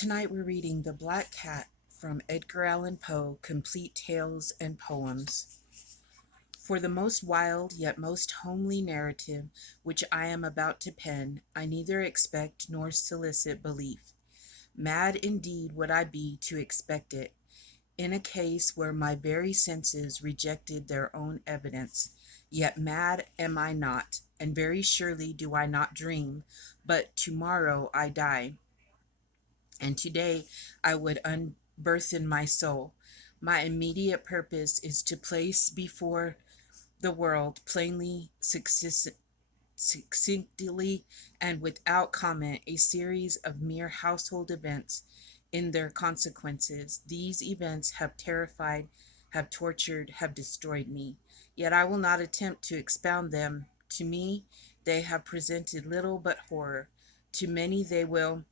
Tonight we're reading The Black Cat from Edgar Allan Poe, Complete Tales and Poems. For the most wild yet most homely narrative which I am about to pen, I neither expect nor solicit belief. Mad indeed would I be to expect it, in a case where my very senses rejected their own evidence. Yet mad am I not, and very surely do I not dream, but tomorrow I die. And today I would unburthen my soul. My immediate purpose is to place before the world plainly, succinctly, and without comment a series of mere household events in their consequences. These events have terrified, have tortured, have destroyed me. Yet I will not attempt to expound them. To me, they have presented little but horror. To many, they will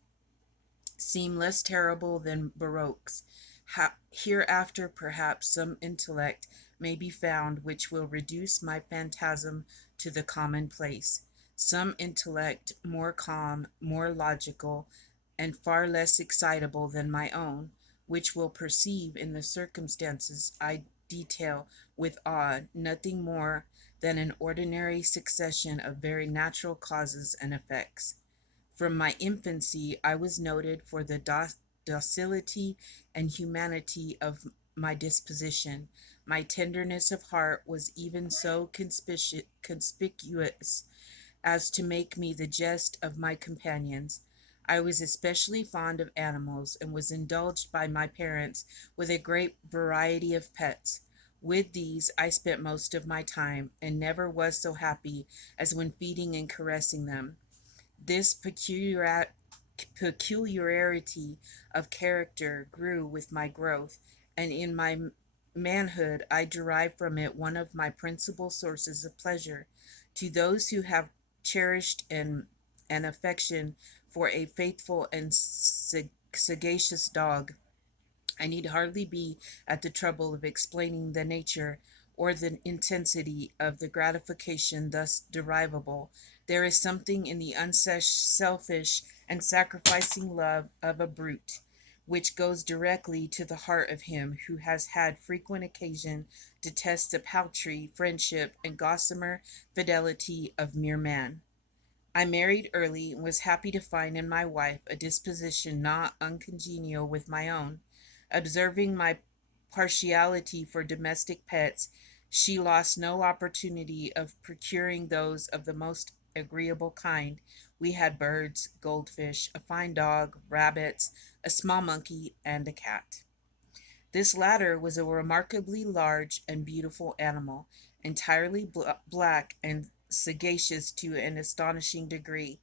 seem less terrible than Baroque's. Hereafter, perhaps, some intellect may be found which will reduce my phantasm to the commonplace. Some intellect more calm, more logical, and far less excitable than my own, which will perceive in the circumstances I detail with awe nothing more than an ordinary succession of very natural causes and effects. From my infancy I was noted for the docility and humanity of my disposition. My tenderness of heart was even so conspicuous as to make me the jest of my companions. I was especially fond of animals, and was indulged by my parents with a great variety of pets. With these I spent most of my time, and never was so happy as when feeding and caressing them. This peculiarity of character grew with my growth, and in my manhood I derived from it one of my principal sources of pleasure. To those who have cherished an affection for a faithful and sagacious dog, I need hardly be at the trouble of explaining the nature or the intensity of the gratification thus derivable. There is something in the unselfish and sacrificing love of a brute which goes directly to the heart of him who has had frequent occasion to test the paltry friendship and gossamer fidelity of mere man. I married early, and was happy to find in my wife a disposition not uncongenial with my own. Observing my partiality for domestic pets, she lost no opportunity of procuring those of the most agreeable kind. We had birds, goldfish, a fine dog, rabbits, a small monkey, and a cat. This latter was a remarkably large and beautiful animal, entirely black and sagacious to an astonishing degree.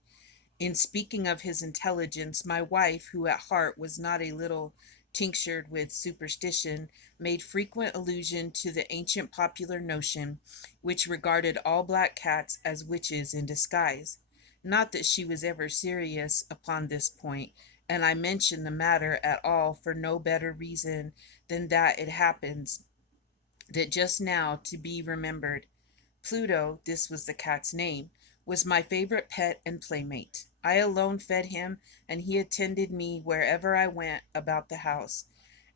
In speaking of his intelligence, my wife, who at heart was not a little tinctured with superstition, made frequent allusion to the ancient popular notion, which regarded all black cats as witches in disguise. Not that she was ever serious upon this point, and I mention the matter at all for no better reason than that it happens that just now to be remembered Pluto, this was the cat's name, was my favorite pet and playmate. I alone fed him, and he attended me wherever I went about the house.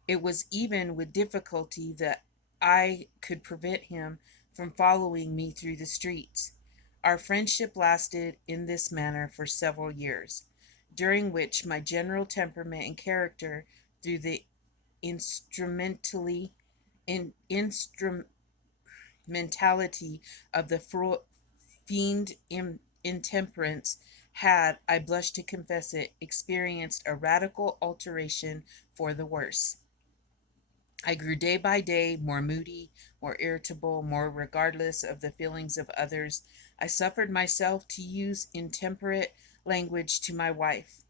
It was even with difficulty that I could prevent him from following me through the streets. Our friendship lasted in this manner for several years, during which my general temperament and character, through the instrumentally in mentality of the fiend intemperance, had, I blush to confess it, experienced a radical alteration for the worse. I grew day by day more moody, more irritable, more regardless of the feelings of others. I suffered myself to use intemperate language to my wife.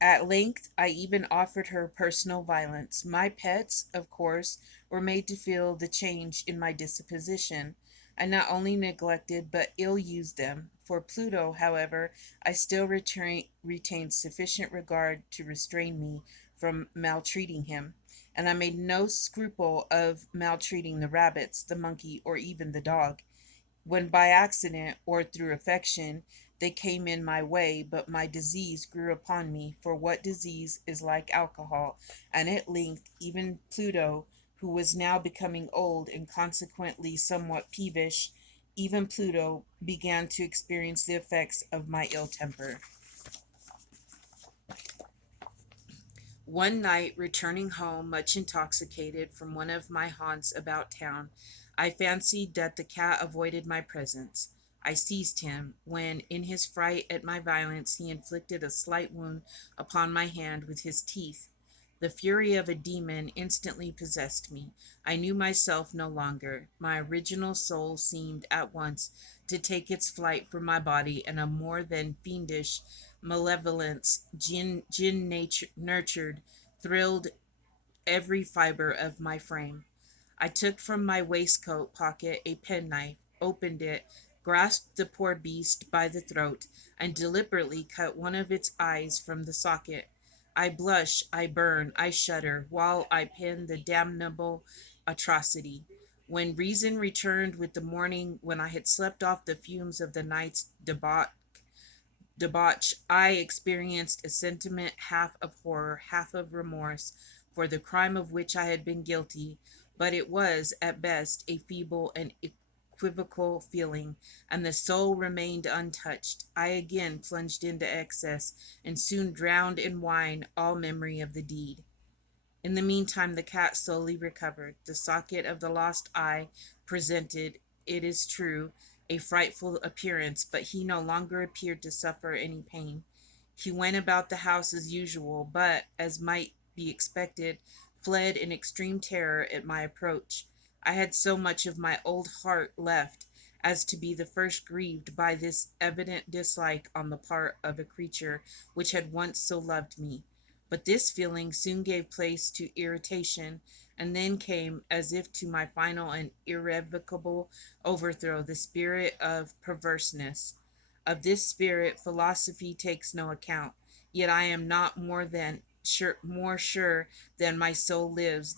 At length, I even offered her personal violence. My pets, of course, were made to feel the change in my disposition. I not only neglected but ill used them. For Pluto, however, I still retained sufficient regard to restrain me from maltreating him, and I made no scruple of maltreating the rabbits, the monkey, or even the dog when by accident or through affection They came in my way, but my disease grew upon me. For what disease is like alcohol? And at length, even Pluto, who was now becoming old and consequently somewhat peevish, even Pluto began to experience the effects of my ill temper. One night, returning home much intoxicated from one of my haunts about town, I fancied that the cat avoided my presence. I seized him, when, in his fright at my violence, he inflicted a slight wound upon my hand with his teeth. The fury of a demon instantly possessed me. I knew myself no longer. My original soul seemed at once to take its flight from my body, and a more than fiendish malevolence, gin nurtured, thrilled every fiber of my frame. I took from my waistcoat pocket a penknife, opened it, grasped the poor beast by the throat, and deliberately cut one of its eyes from the socket. I blush, I burn, I shudder, while I pen the damnable atrocity. When reason returned with the morning, when I had slept off the fumes of the night's debauch, I experienced a sentiment half of horror, half of remorse, for the crime of which I had been guilty, but it was, at best, a feeble and equivocal feeling, and the soul remained untouched. I again plunged into excess, and soon drowned in wine all memory of the deed. In the meantime, the cat slowly recovered. The socket of the lost eye presented, it is true, a frightful appearance, but he no longer appeared to suffer any pain. He went about the house as usual, but, as might be expected, fled in extreme terror at my approach. I had so much of my old heart left as to be the first grieved by this evident dislike on the part of a creature which had once so loved me. But this feeling soon gave place to irritation, and then came, as if to my final and irrevocable overthrow, the spirit of perverseness. Of this spirit philosophy takes no account, yet I am not more sure than my soul lives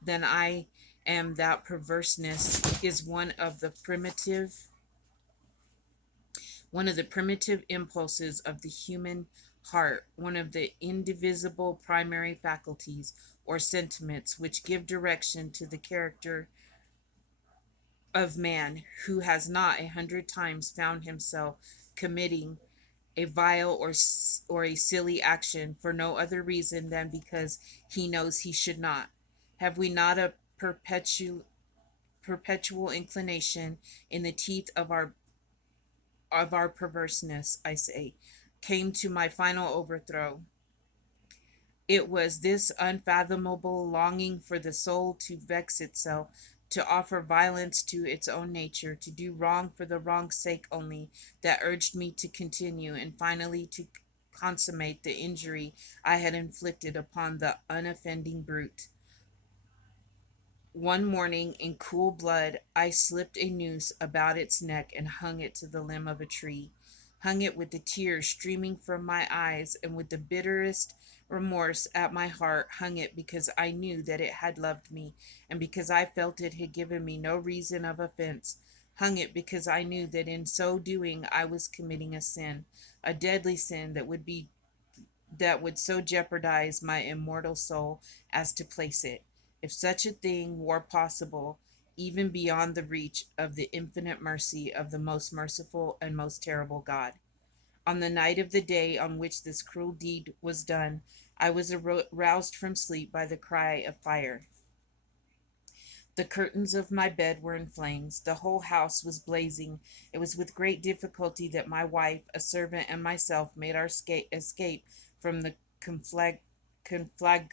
than I am that perverseness is one of the primitive impulses of the human heart, one of the indivisible primary faculties or sentiments which give direction to the character of man, who has not 100 times found himself committing a vile or a silly action for no other reason than because he knows he should not. Have we not a perpetual inclination in the teeth of our perverseness, I say, came to my final overthrow? It was this unfathomable longing for the soul to vex itself, to offer violence to its own nature, to do wrong for the wrong's sake only, that urged me to continue, and finally to consummate the injury I had inflicted upon the unoffending brute. One morning, in cool blood, I slipped a noose about its neck and hung it to the limb of a tree. Hung it with the tears streaming from my eyes, and with the bitterest remorse at my heart. Hung it because I knew that it had loved me, and because I felt it had given me no reason of offense. Hung it because I knew that in so doing I was committing a sin, a deadly sin that would so jeopardize my immortal soul as to place it, if such a thing were possible, even beyond the reach of the infinite mercy of the most merciful and most terrible God. On the night of the day on which this cruel deed was done, I was aroused from sleep by the cry of fire. The curtains of my bed were in flames. The whole house was blazing. It was with great difficulty that my wife, a servant, and myself made our escape from the conflagration.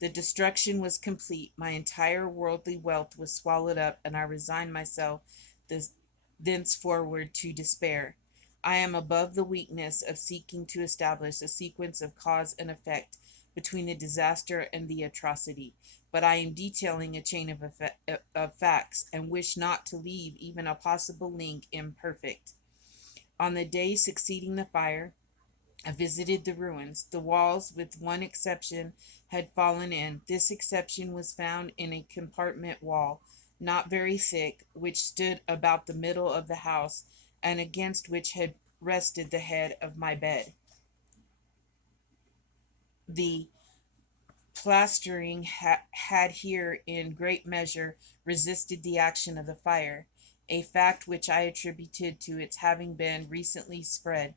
The destruction was complete. My entire worldly wealth was swallowed up, and I resigned myself this, thenceforward to despair. I am above the weakness of seeking to establish a sequence of cause and effect between the disaster and the atrocity, but I am detailing a chain of facts, and wish not to leave even a possible link imperfect. On the day succeeding the fire, I visited the ruins. The walls, with one exception, had fallen in. This exception was found in a compartment wall, not very thick, which stood about the middle of the house, and against which had rested the head of my bed. The plastering had here in great measure resisted the action of the fire, a fact which I attributed to its having been recently spread.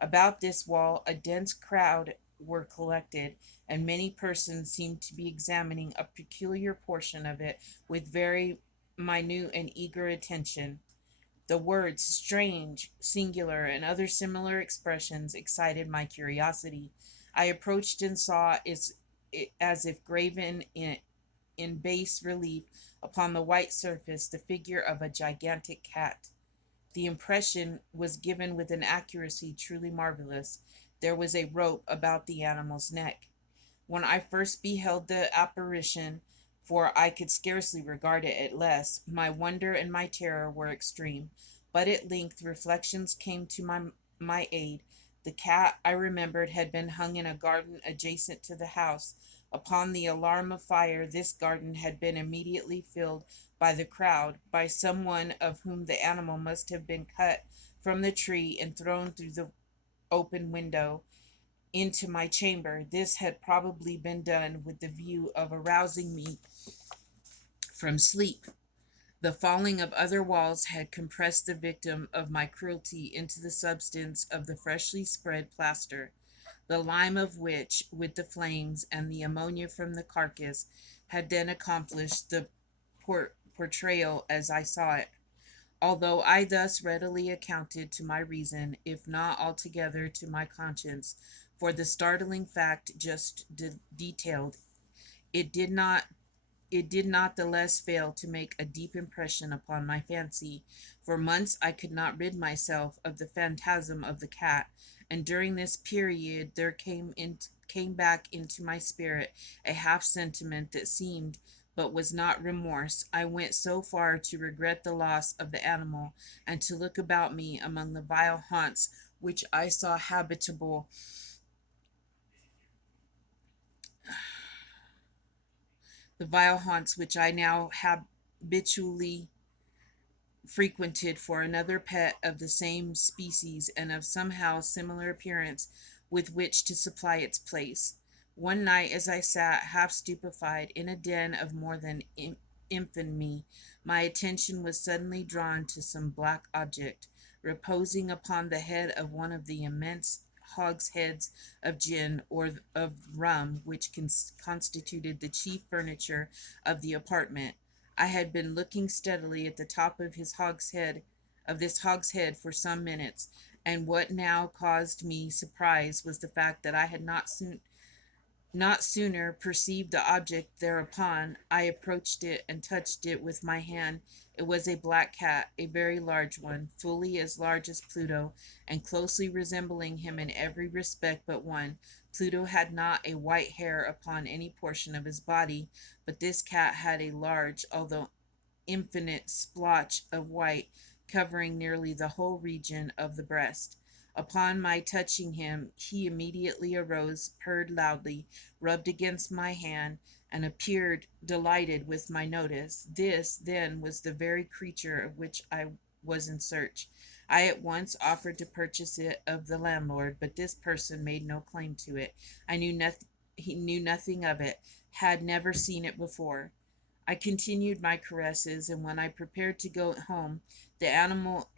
About this wall a dense crowd were collected, and many persons seemed to be examining a peculiar portion of it with very minute and eager attention. The words strange, singular, and other similar expressions excited my curiosity. I approached and saw as if graven in bas relief upon the white surface the figure of a gigantic cat. The impression was given with an accuracy truly marvelous. There was a rope about the animal's neck. When I first beheld the apparition, for I could scarcely regard it at less, my wonder and my terror were extreme. But at length reflections came to my aid. The cat, I remembered, had been hung in a garden adjacent to the house. Upon the alarm of fire, this garden had been immediately filled by the crowd, by some one of whom the animal must have been cut from the tree and thrown through the open window into my chamber. This had probably been done with the view of arousing me from sleep. The falling of other walls had compressed the victim of my cruelty into the substance of the freshly spread plaster, the lime of which, with the flames and the ammonia from the carcass, had then accomplished the portrayal as I saw it. Although I thus readily accounted to my reason, if not altogether to my conscience, for the startling fact just detailed, it did not it did not the less fail to make a deep impression upon my fancy. For months I could not rid myself of the phantasm of the cat, and during this period there came back into my spirit a half sentiment that seemed but was not remorse. I went so far to regret the loss of the animal, and to look about me among the vile haunts which I saw habitable, the vile haunts which I now habitually frequented for another pet of the same species and of somehow similar appearance with which to supply its place. One night, as I sat half stupefied in a den of more than infamy, my attention was suddenly drawn to some black object reposing upon the head of one of the immense hogsheads of gin or of rum which constituted the chief furniture of the apartment. I had been looking steadily at the top of this hogshead for some minutes, and what now caused me surprise was the fact that I had not sooner perceived the object thereupon. I approached it and touched it with my hand. It was a black cat, a very large one, fully as large as Pluto, and closely resembling him in every respect but one. Pluto had not a white hair upon any portion of his body, but this cat had a large, although infinite splotch of white covering nearly the whole region of the breast. Upon my touching him, he immediately arose, purred loudly, rubbed against my hand, and appeared delighted with my notice. This, then, was the very creature of which I was in search. I at once offered to purchase it of the landlord, but this person made no claim to it. I knew nothing. He knew nothing of it, had never seen it before. I continued my caresses, and when I prepared to go home, the animal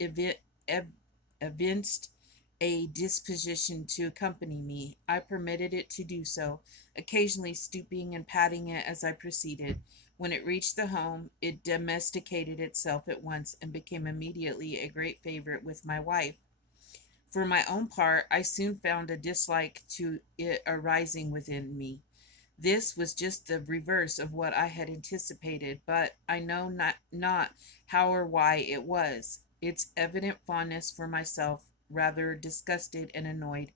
evinced a disposition to accompany me. I permitted it to do so, occasionally stooping and patting it as I proceeded. When it reached the home, it domesticated itself at once and became immediately a great favorite with my wife. For my own part, I soon found a dislike to it arising within me. This was just the reverse of what I had anticipated, but I know not how or why it was. Its evident fondness for myself rather disgusted and annoyed.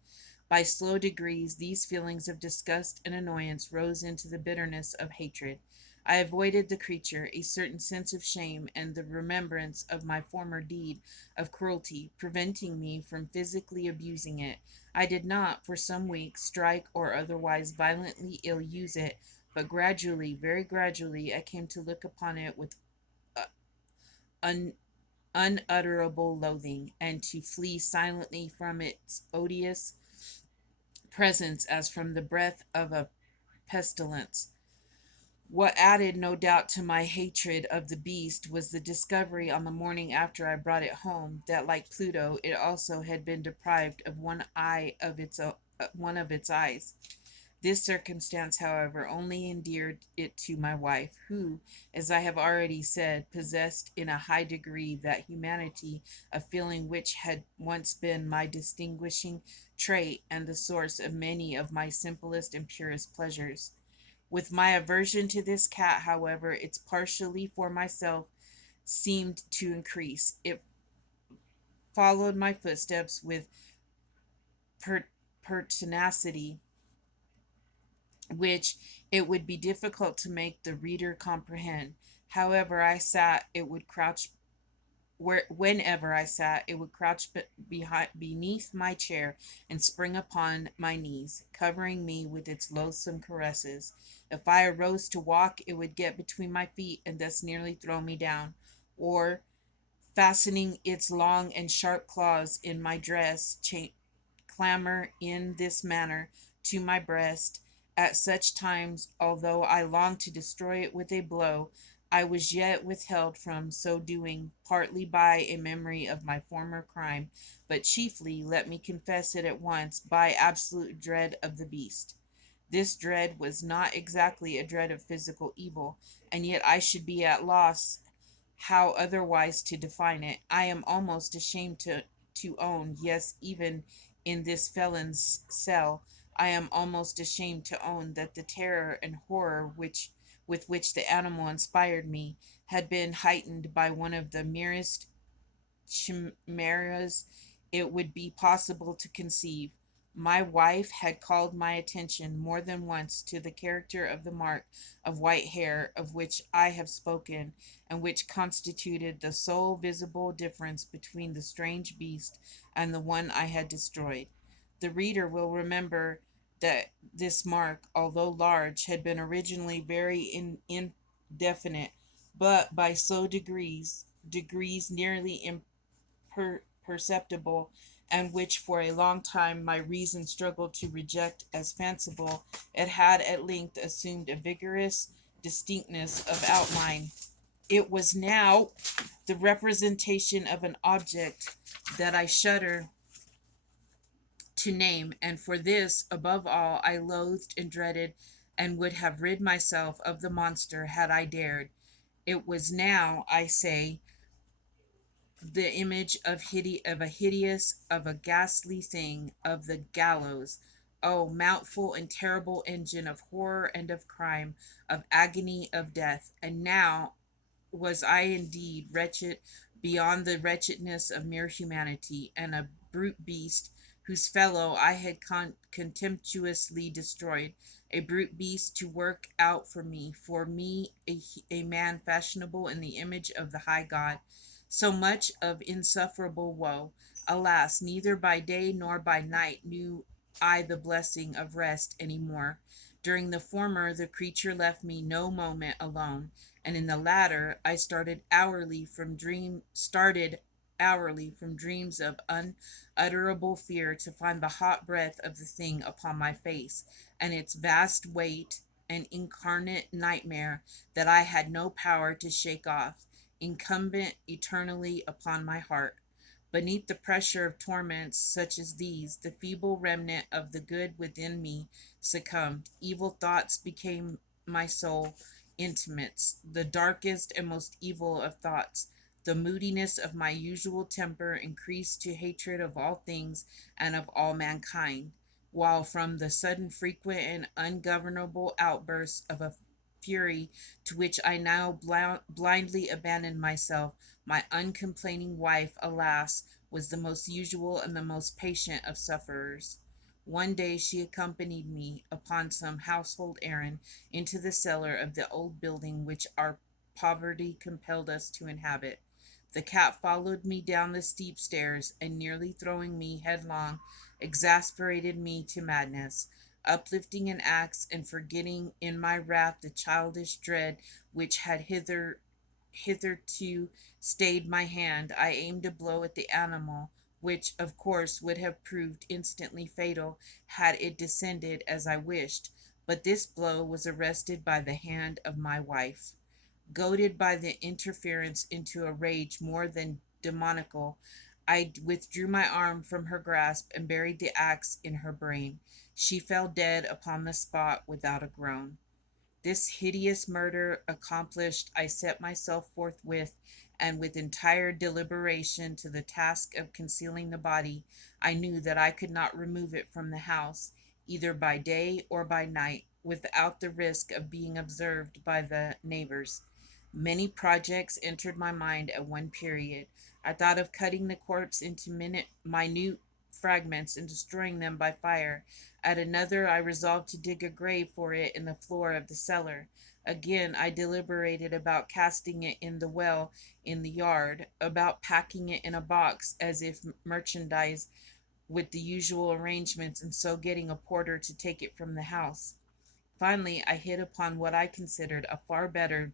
By slow degrees, these feelings of disgust and annoyance rose into the bitterness of hatred. I avoided the creature, a certain sense of shame and the remembrance of my former deed of cruelty preventing me from physically abusing it. I did not, for some weeks, strike or otherwise violently ill use it, but gradually, very gradually, I came to look upon it with uh, unutterable loathing, and to flee silently from its odious presence as from the breath of a pestilence. What added, no doubt, to my hatred of the beast was the discovery on the morning after I brought it home that, like Pluto, it also had been deprived of one of its eyes. This circumstance, however, only endeared it to my wife, who, as I have already said, possessed in a high degree that humanity of feeling which had once been my distinguishing trait and the source of many of my simplest and purest pleasures. With my aversion to this cat, however, its partially for myself seemed to increase. It followed my footsteps with per- pertinacity, which it would be difficult to make the reader comprehend. However, I sat, it would crouch whenever I sat, it would crouch beneath my chair and spring upon my knees, covering me with its loathsome caresses. If I arose to walk, it would get between my feet and thus nearly throw me down, or fastening its long and sharp claws in my dress, clamber in this manner to my breast. At such times, although I longed to destroy it with a blow, I was yet withheld from so doing, partly by a memory of my former crime, but chiefly, let me confess it at once, by absolute dread of the beast. This dread was not exactly a dread of physical evil, and yet I should be at loss how otherwise to define it. I am almost ashamed to own, yes, even in this felon's cell, I am almost ashamed to own that the terror and horror with which the animal inspired me had been heightened by one of the merest chimeras it would be possible to conceive. My wife had called my attention more than once to the character of the mark of white hair of which I have spoken, and which constituted the sole visible difference between the strange beast and the one I had destroyed. The reader will remember that this mark, although large, had been originally very indefinite, but by so degrees nearly perceptible, and which for a long time my reason struggled to reject as fanciful, it had at length assumed a vigorous distinctness of outline. It was now the representation of an object that I shudder to name, and for this, above all, I loathed and dreaded, and would have rid myself of the monster had I dared. It was now, I say, the image of a hideous, of a ghastly thing, of the gallows. Oh, mountful and terrible engine of horror and of crime, of agony, of death. And now was I indeed wretched beyond the wretchedness of mere humanity, and a brute beast whose fellow I had contemptuously destroyed, a brute beast to work out for me a man fashionable in the image of the high God. So much of insufferable woe. Alas, neither by day nor by night knew I the blessing of rest any more. During the former, the creature left me no moment alone, and in the latter I started hourly from dreams of unutterable fear to find the hot breath of the thing upon my face, and its vast weight an incarnate nightmare that I had no power to shake off, incumbent eternally upon my heart. Beneath the pressure of torments such as these, the feeble remnant of the good within me succumbed. Evil thoughts became my sole intimates, the darkest and most evil of thoughts. The moodiness of my usual temper increased to hatred of all things and of all mankind, while from the sudden, frequent, and ungovernable outbursts of a fury to which I now blindly abandoned myself, my uncomplaining wife, alas, was the most usual and the most patient of sufferers. One day she accompanied me upon some household errand into the cellar of the old building which our poverty compelled us to inhabit. The cat followed me down the steep stairs, and nearly throwing me headlong, exasperated me to madness. Uplifting an axe and forgetting in my wrath the childish dread which had hitherto stayed my hand, I aimed a blow at the animal, which, of course, would have proved instantly fatal had it descended as I wished. But this blow was arrested by the hand of my wife. Goaded by the interference into a rage more than demoniacal, I withdrew my arm from her grasp and buried the axe in her brain. She fell dead upon the spot without a groan. This hideous murder accomplished, I set myself forthwith and with entire deliberation to the task of concealing the body. I knew that I could not remove it from the house, either by day or by night, without the risk of being observed by the neighbors. Many projects entered my mind at one period. I thought of cutting the corpse into minute fragments and destroying them by fire. At another, I resolved to dig a grave for it in the floor of the cellar. Again, I deliberated about casting it in the well in the yard, about packing it in a box as if merchandise with the usual arrangements, and so getting a porter to take it from the house. Finally, I hit upon what I considered a far better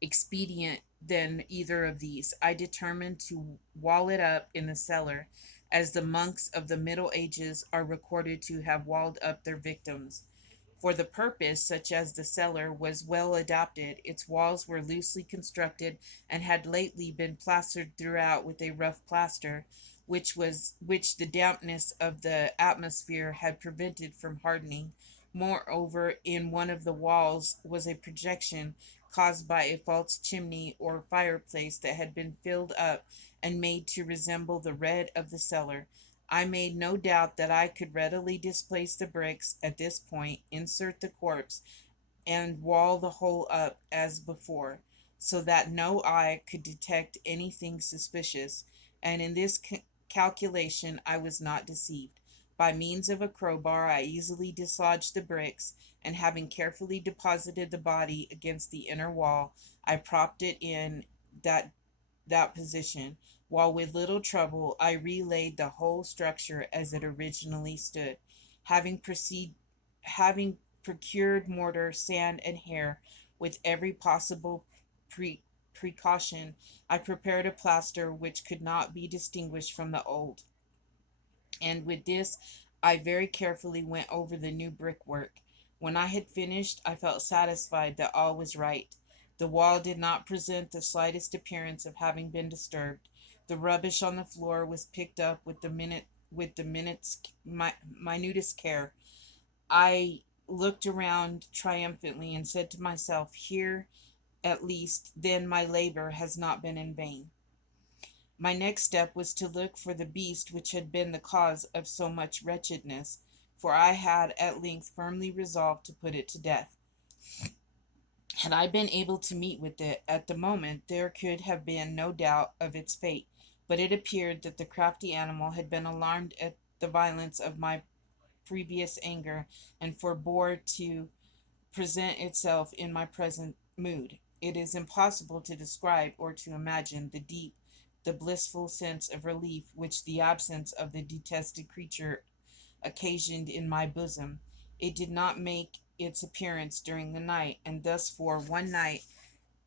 expedient than either of these. I determined to wall it up in the cellar, as the monks of the Middle Ages are recorded to have walled up their victims. For the purpose, such as the cellar, was well adapted. Its walls were loosely constructed and had lately been plastered throughout with a rough plaster, which the dampness of the atmosphere had prevented from hardening. Moreover, in one of the walls was a projection caused by a false chimney or fireplace that had been filled up and made to resemble the red of the cellar. I made no doubt that I could readily displace the bricks at this point, insert the corpse, and wall the whole up as before, so that no eye could detect anything suspicious. And in this calculation I was not deceived. By means of a crowbar, I easily dislodged the bricks, and having carefully deposited the body against the inner wall, I propped it in that that position, while with little trouble I relaid the whole structure as it originally stood. Having proceed, having procured mortar, sand, and hair with every possible precaution, I prepared a plaster which could not be distinguished from the old, and with this I very carefully went over the new brickwork. When I had finished, I felt satisfied that all was right. The wall did not present the slightest appearance of having been disturbed. The rubbish on the floor was picked up with the minutest care. I looked around triumphantly and said to myself, "Here, at least, then my labor has not been in vain." My next step was to look for the beast which had been the cause of so much wretchedness, for I had at length firmly resolved to put it to death. Had I been able to meet with it at the moment, there could have been no doubt of its fate, but it appeared that the crafty animal had been alarmed at the violence of my previous anger, and forbore to present itself in my present mood. It is impossible to describe or to imagine the blissful sense of relief which the absence of the detested creature occasioned in my bosom. It did not make its appearance during the night, and thus for one night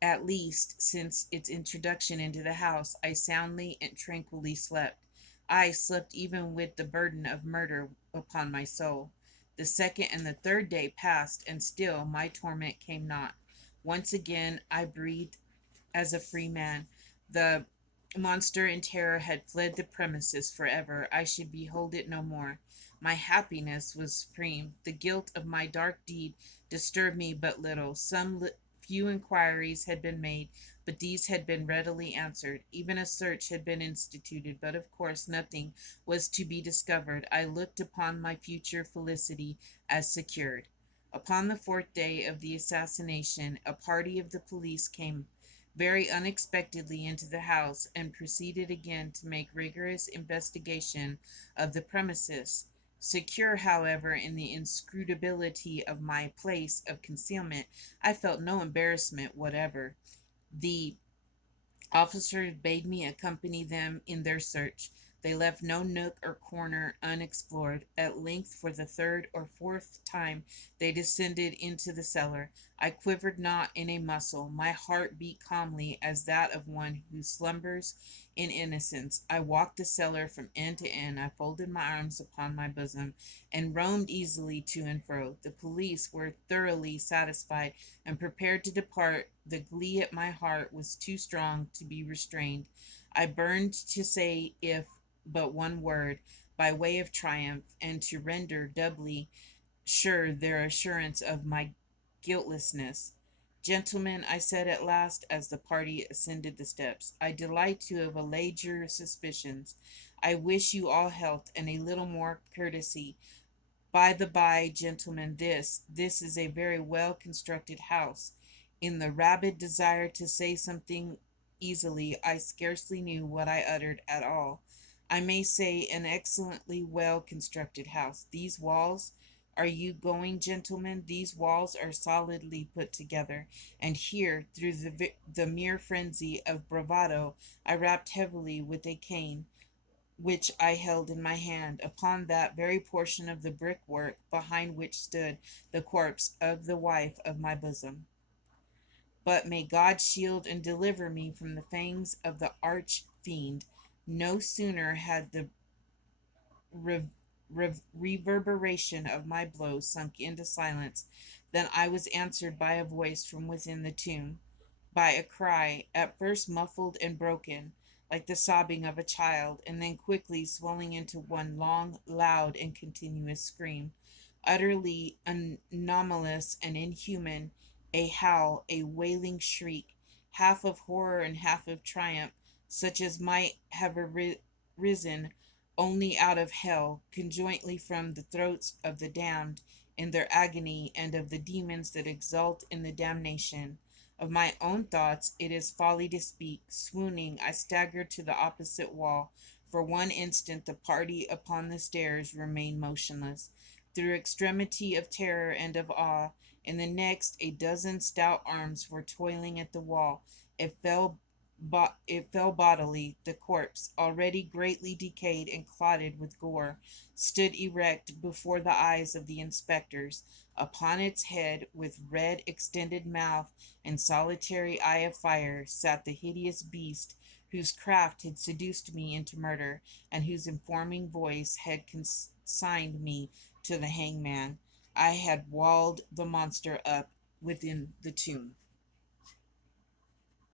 at least since its introduction into the house, I soundly and tranquilly slept. I slept even with the burden of murder upon my soul. The second and the third day passed, and still my torment came not. Once again I breathed as a free man. The monster in terror had fled the premises forever. I should behold it no more. My happiness was supreme. The guilt of my dark deed disturbed me but little. Few inquiries had been made, but these had been readily answered. Even a search had been instituted, but of course nothing was to be discovered. I looked upon my future felicity as secured. Upon the fourth day of the assassination, a party of the police came very unexpectedly into the house, and proceeded again to make rigorous investigation of the premises. Secure, however, in the inscrutability of my place of concealment, I felt no embarrassment whatever. The officers bade me accompany them in their search. They left no nook or corner unexplored. At length, for the third or fourth time, they descended into the cellar. I quivered not in a muscle. My heart beat calmly as that of one who slumbers in innocence. I walked the cellar from end to end. I folded my arms upon my bosom and roamed easily to and fro. The police were thoroughly satisfied and prepared to depart. The glee at my heart was too strong to be restrained. I burned to say, if but one word, by way of triumph, and to render doubly sure their assurance of my guiltlessness. Gentlemen, I said at last, as the party ascended the steps, I delight to have allayed your suspicions. I wish you all health and a little more courtesy. By the by, gentlemen, this is a very well constructed house. In the rabid desire to say something easily, I scarcely knew what I uttered at all. I may say an excellently well constructed house. These walls, are you going, gentlemen? These walls are solidly put together, and here, through the mere frenzy of bravado, I rapped heavily with a cane which I held in my hand, upon that very portion of the brickwork behind which stood the corpse of the wife of my bosom. But may God shield and deliver me from the fangs of the arch fiend. No sooner had the re- reverberation of my blows sunk into silence than I was answered by a voice from within the tomb, by a cry, at first muffled and broken, like the sobbing of a child, and then quickly swelling into one long, loud, and continuous scream, utterly anomalous and inhuman, a howl, a wailing shriek, half of horror and half of triumph, such as might have arisen only out of hell, conjointly from the throats of the damned in their agony, and of the demons that exult in the damnation. Of my own thoughts it is folly to speak. Swooning, I staggered to the opposite wall. For one instant the party upon the stairs remained motionless, through extremity of terror and of awe. In the next, a dozen stout arms were toiling at the wall. It fell bodily. The corpse, already greatly decayed and clotted with gore, stood erect before the eyes of the inspectors. Upon its head, with red extended mouth and solitary eye of fire, sat the hideous beast whose craft had seduced me into murder, and whose informing voice had consigned me to the hangman. I had walled the monster up within the tomb.